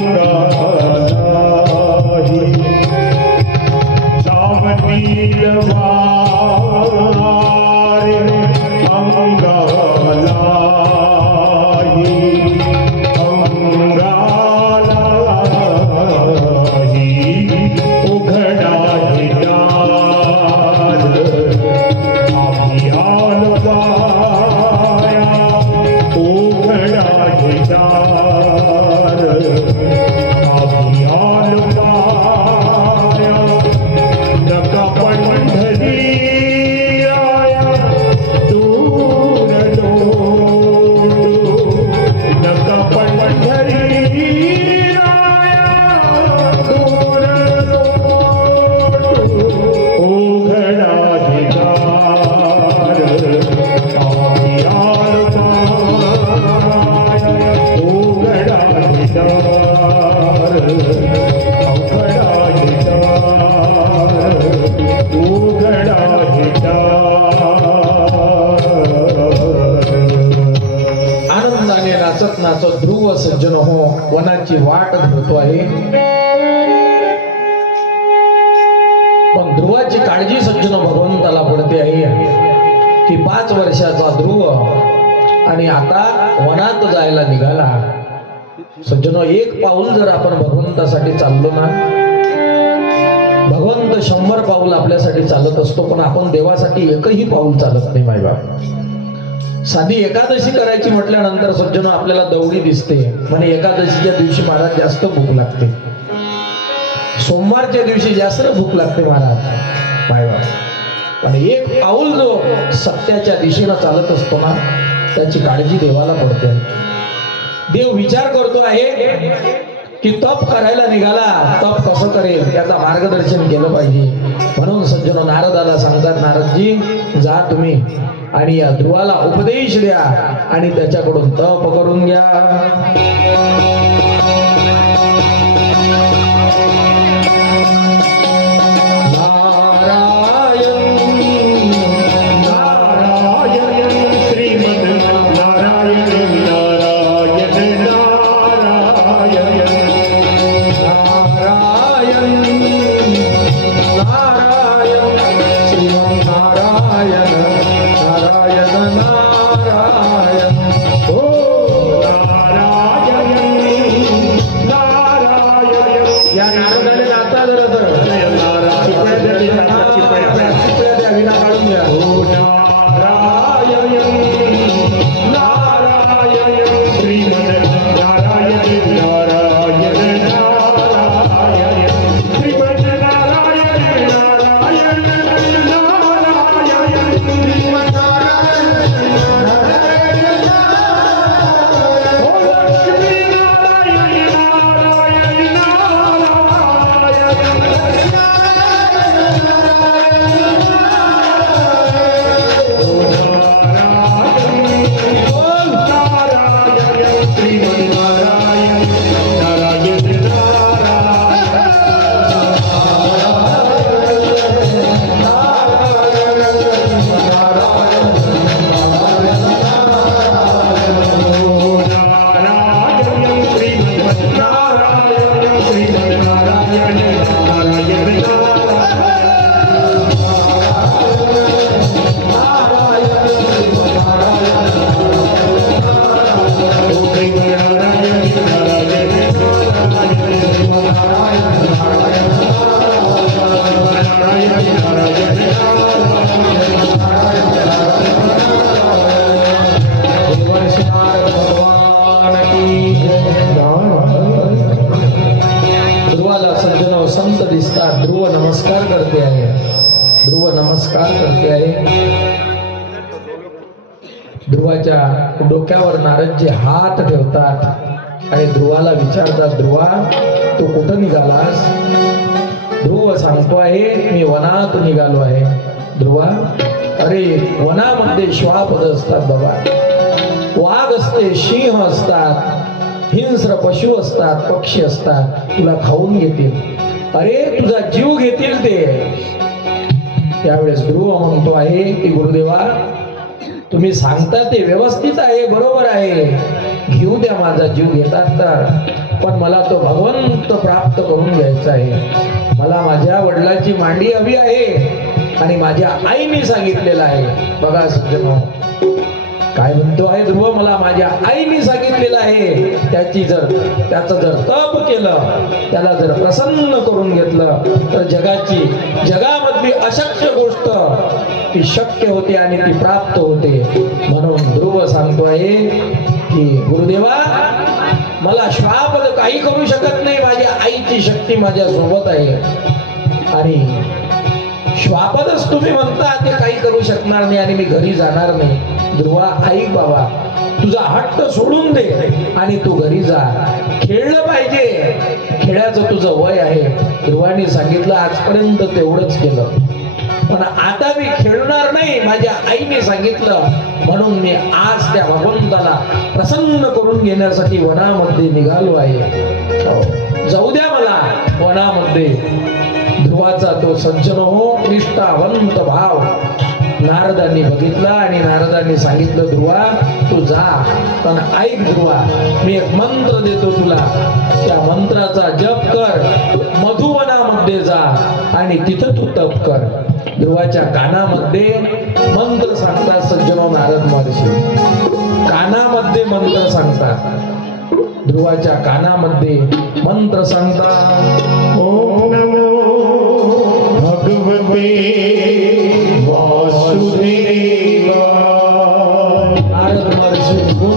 Lord. ध्रुवाची काळजी सज्जन भगवंताला पडते आहे की पाच वर्षाचा ध्रुव आणि आता वनात जायला निघाला. सज्जन एक पाऊल जर आपण भगवंतासाठी चाललो ना भगवंत शंभर पाऊल आपल्यासाठी चालत असतो पण आपण देवासाठी एकही पाऊल चालत नाही मायबाप साधी एकादशी करायची म्हटल्यानंतर सज्जन आपल्याला दौडी दिसते म्हणे एकादशीच्या दिवशी महाराज जास्त भूक लागते. सोमवारच्या दिवशी जास्त भूक लागते महाराज. बाबा. पण एक पाऊल जो सत्याच्या दिशेला चालत असतो ना त्याची काळजी देवाला पडते. देव विचार करतो आहे की तप करायला निघाला तप कसं करेल त्याचा मार्गदर्शन केलं पाहिजे. म्हणून सज्जन नारदाला सांगतात नारदजी जा तुम्ही आणि या ध्रुवाला उपदेश द्या आणि त्याच्याकडून तप करून घ्या. संत दिसतात ध्रुव नमस्कार करते आहे ध्रुव नमस्कार करते आहे ध्रुवाच्या डोक्यावर नारदजी हात ठेवतात आणि ध्रुवाला विचारतात ध्रुवा तू कुठं निघालास? ध्रुव सांगतो आहे मी वनात निघालो आहे. ध्रुवा अरे वनामध्ये श्वापद असतात बाबा. वाघ असते सिंह असतात हिंस्र पशु असतात पक्षी असतात तुला खाऊन घेतील. अरे तुझा जीव घेतील ते. त्यावेळेस ध्रुव म्हणतो आहे की गुरुदेवा तुम्ही सांगता ते व्यवस्थित आहे बरोबर आहे. घेऊ द्या माझा जीव घेतात तर. पण मला तो भगवंत प्राप्त करून घ्यायचा आहे. मला माझ्या वडिलांची मांडी हवी आहे आणि माझ्या आईने सांगितलेलं आहे. बघा सज्जन काय म्हणतो आहे ध्रुव? मला माझ्या आईने सांगितलेलं आहे. त्याची जर त्याचं जर तप केलं त्याला जर प्रसन्न करून घेतलं तर जगाची जगामधली अशक्य गोष्ट ती शक्य होते आणि ती प्राप्त होते. म्हणून ध्रुव सांगतो आहे की गुरुदेवा मला श्वापद काही करू शकत नाही. माझ्या आईची शक्ती माझ्या सोबत आहे. आणि श्वापदच तुम्ही म्हणता ते काही करू शकणार नाही आणि मी घरी जाणार नाही. ध्रुवा ऐक बाबा तुझा हट्ट सोडून दे आणि तू घरी जा. खेळलं पाहिजे. खेळाचं तुझं वय आहे. ध्रुवानी सांगितलं आजपर्यंत तेवढंच केलं. पण आता मी खेळणार नाही माझ्या आईने सांगितलं. म्हणून मी आज त्या भगवंताला प्रसन्न करून घेण्यासाठी वनामध्ये निघालो आहे. हो. जाऊ द्या मला वनामध्ये. ध्रुवाचा तो सज्जन हो निष्ठावंत भाव. नारदांनी बघितला आणि नारदांनी सांगितलं ध्रुवा तू जा. पण ऐक ध्रुवा मी एक मंत्र देतो तुला. त्या मंत्राचा जप कर. मधुवनामध्ये जा आणि तिथं तू तप कर. ध्रुवाच्या कानामध्ये मंत्र सांगतात सज्जनो नारद महर्षी. कानामध्ये मंत्र सांगतात. ध्रुवाच्या कानामध्ये मंत्र सांगतात. ओम नमो भगवते वासुदेवाय. नारद महर्षी.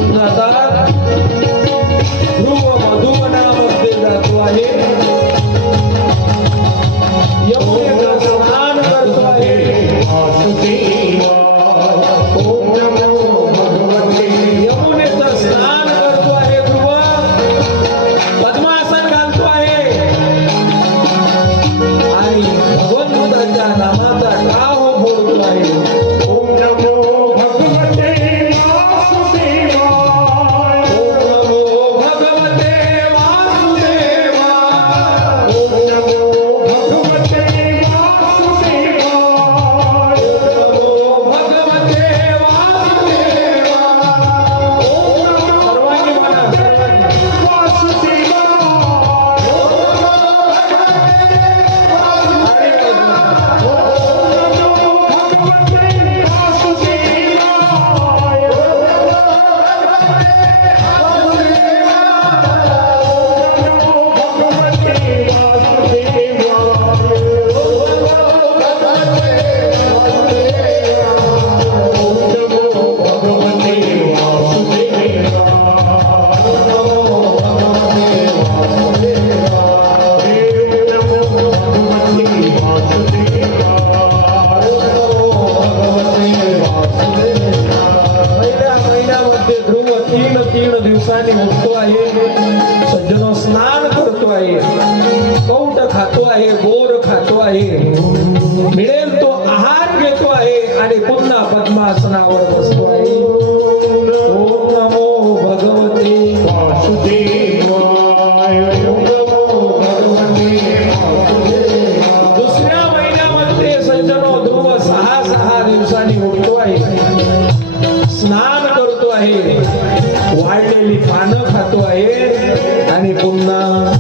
खातो आहे बोर खातो आहे. मिळेल तो आहार घेतो आहे आणि पुन्हा पद्मासनावर बसतो आहे. ओम नमो भगवते. दुसऱ्या महिन्यामध्ये सज्जनो ध्रुव सहा सहा दिवसांनी उठतो आहे. स्नान करतो आहे. वाळलेली पानं खातो आहे. आणि पुन्हा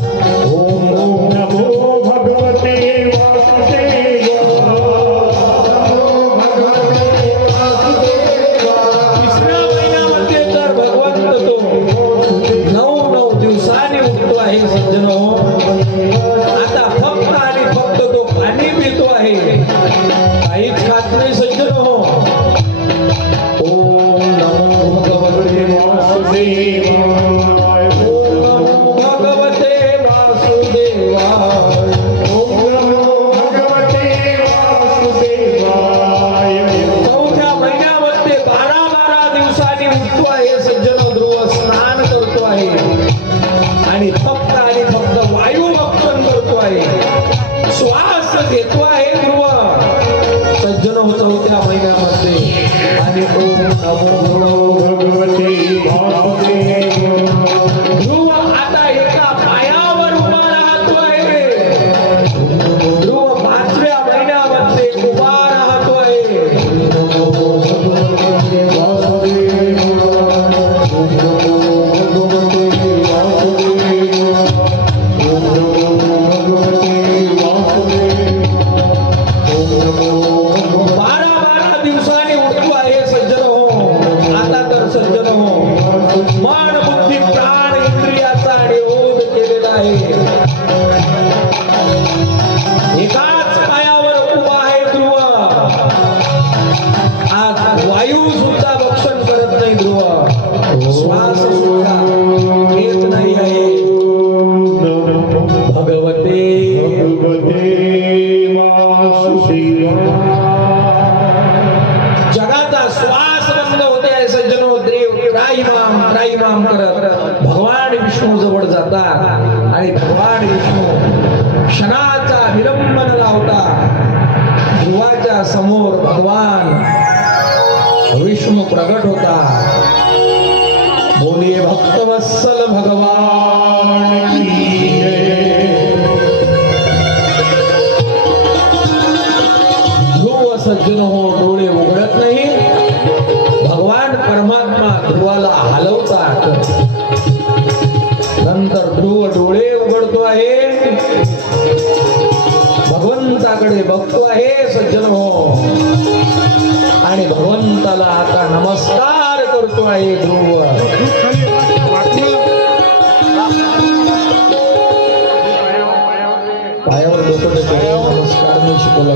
त्राईमाम करत भगवान विष्णू जवळ जातात आणि भगवान विष्णू क्षणाचा विलंबन लावता ध्रुवाच्या समोर भगवान विष्णू प्रगट होता बोलिये भक्तवत्सल भगवान ध्रुव सज्जन हो डोळे भगवंताकडे बघतो आहे सज्जन हो आणि भगवंताला आता नमस्कार करतो आहे ध्रुव. पायावर डोकं नमस्कार मी शिकवला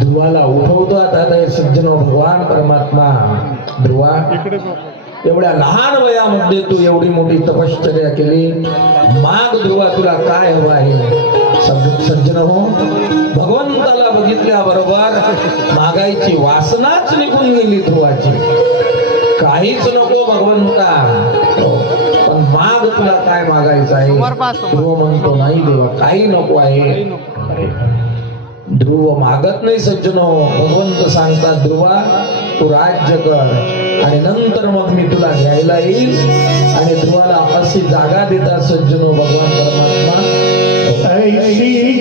ध्रुवाला उठवतो आता सज्जन भगवान परमात्मा. ध्रुवा. एवढ्या लहान वयामध्ये तू एवढी मोठी तपश्चर्या केली. माग ध्रुवा तुला काय हवं आहे? सज्जन हो भगवंताला बघितल्याबरोबर मागायची वासनाच निघून गेली ध्रुवाची. काहीच नको भगवंता. पण माग तुला काय मागायचं आहे? ध्रुव म्हणतो नाही देवा काही नको आहे. ध्रुव मागत नाही सज्जनो. भगवंत सांगतात ध्रुवा तू राज्य कर. आणि नंतर मग मी तुला घ्यायला येईल. आणि ध्रुवाला अशी जागा देतात सज्जनो भगवान परमात्मा. ऐसी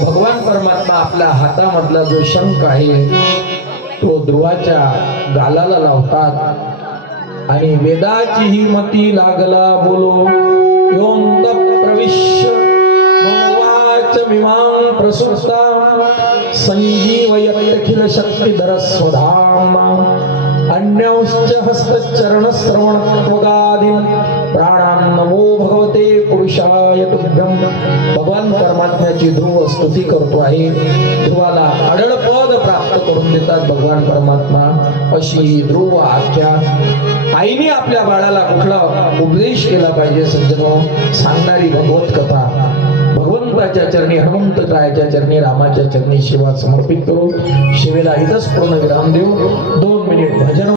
भगवान परमात्मा आपल्या हातामधला जो शंख आहे तो ध्रुवाच्या गालाला लावतात. आणि वेदाची ही मती लागला बोलो योंत प्रविश्य प्रसुप्ता स्वधाम अन्यौश्च हस्तचरण श्रवण त्वगादीन प्राणान् नमो पुरुषाय तुभ्यम भगवान परमात्म्याची ध्रुव स्तुती करतो आहे. ध्रुवाला अडळ पद प्राप्त करून देतात भगवान परमात्मा. अशी ध्रुव आख्या आईने आपल्या बाळाला कुठला उपदेश केला पाहिजे सज्जनो? सांगणारी भगवत कथा. भगवंताच्या चरणी हनुमंतरायाच्या चरणी रामाच्या चरणी शिवा समर्पित करू. शिवेला इथंच पूर्ण विराम देऊ. दोन मिनिट भजन